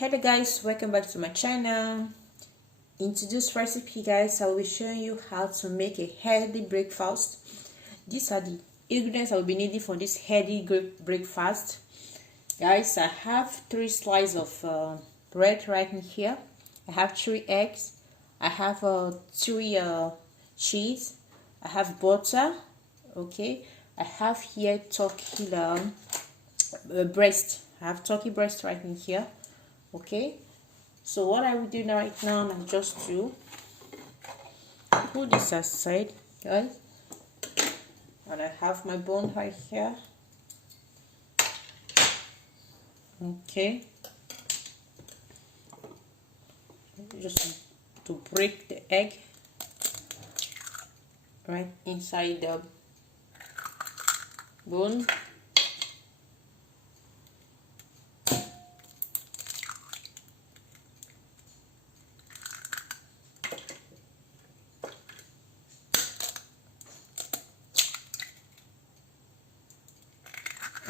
Hello guys, welcome back to my channel. In today's recipe guys, I will be showing you how to make a healthy breakfast. These are the ingredients I will be needing for this healthy breakfast. Guys, I have 3 slices of bread right in here. I have 3 eggs. I have 3 cheese. I have butter. Okay, I have here turkey breast. I have turkey breast right in here. Okay, so what I will do right now is just to put this aside, guys, and I have my bone right here. Okay, just to break the egg right inside the bone.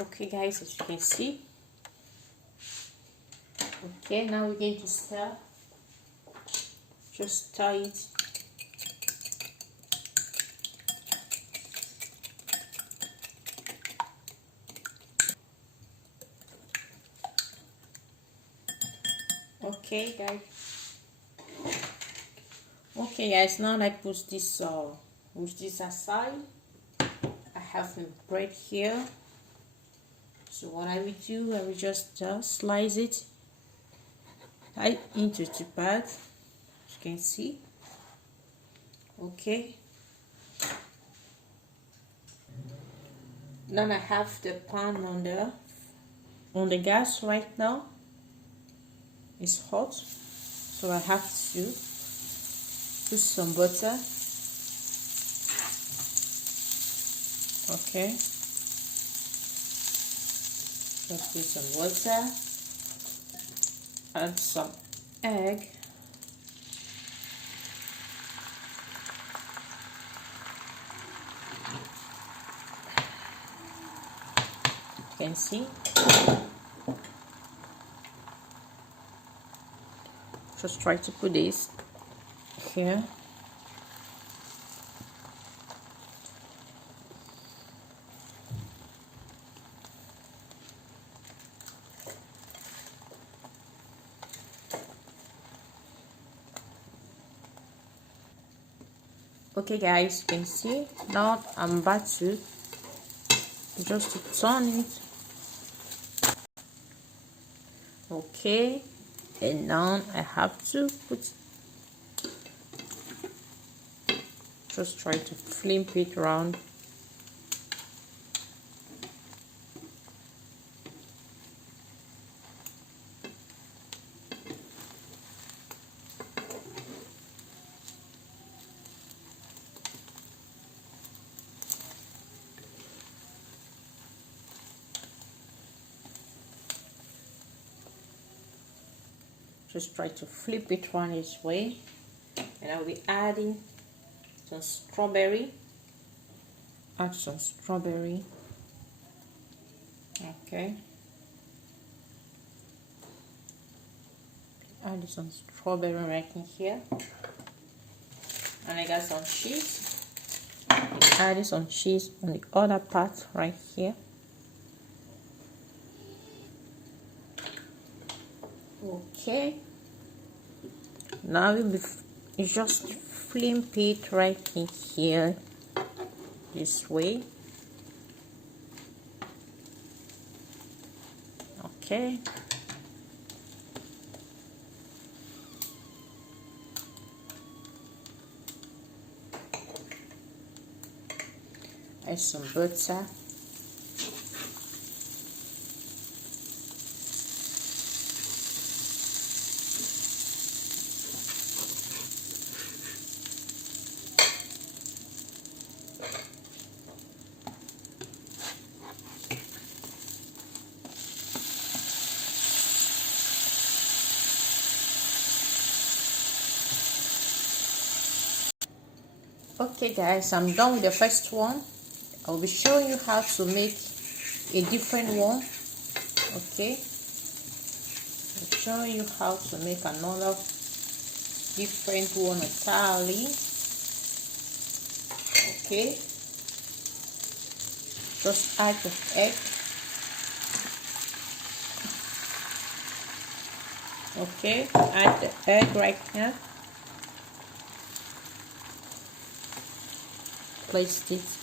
Okay guys, as you can see. Okay, now we're going to stir. Just stir it. Okay guys, now I put this aside. I have the bread here. So what I will do, I will just slice it right into 2 parts, as you can see. Okay, then I have the pan on the gas right now. It's hot, so I have to put some butter. Okay, just put some water, add some egg, you can see. Just try to put this here. Okay guys, you can see now I'm about to just turn it. Okay, and now I have to just try to flip it around. Just try to flip it around this way, and I'll be adding some strawberry. Add some strawberry. Okay, add some strawberry right in here, and I got some cheese. Add some cheese on the other part right here. Okay, now we'll just flip it right in here this way. Okay, add some butter. Okay guys, I'm done with the first one. I'll be showing you how to make a different one. Okay, I'll show you how to make another different one entirely. Okay, just add the egg. Okay, add the egg right here. Place this.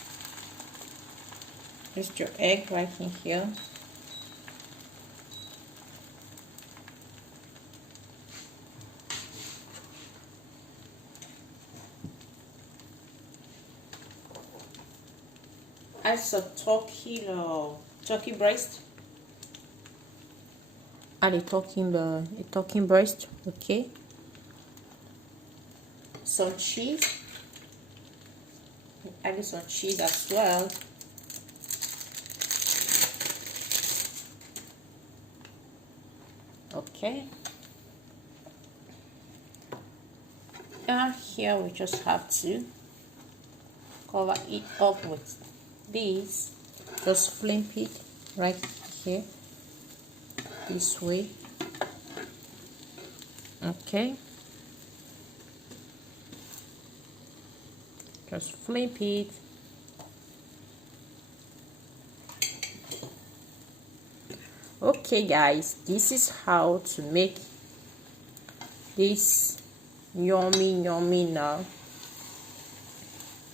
Just your egg right in here. Add some turkey breast. Add a turkey breast. Okay. Some cheese. Add some cheese as well. Okay. And here we just have to cover it up with this. Just flip it right here this way. Okay, just flip it. Okay guys, this is how to make this yummy now.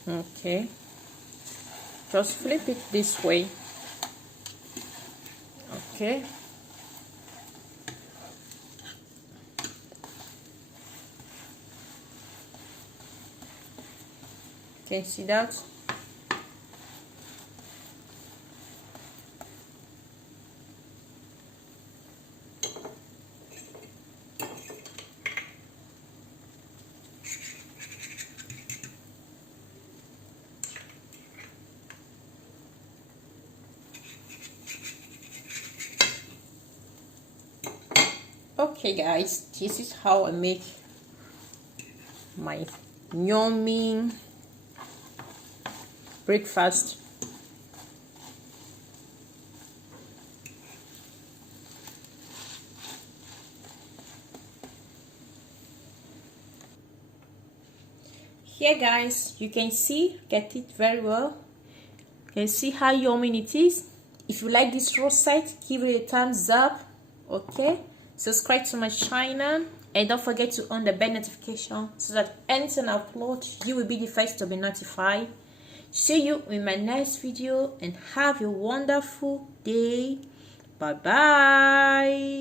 Okay, just flip it this way. Okay, can see that? Okay guys, this is how I make my yummy breakfast. Here guys, you can see, get it very well. You can see how yummy it is. If you like this recipe, give it a thumbs up. Okay, subscribe to my channel and don't forget to on the bell notification so that anything I upload, you will be the first to be notified. See you in my next video and have a wonderful day. Bye bye.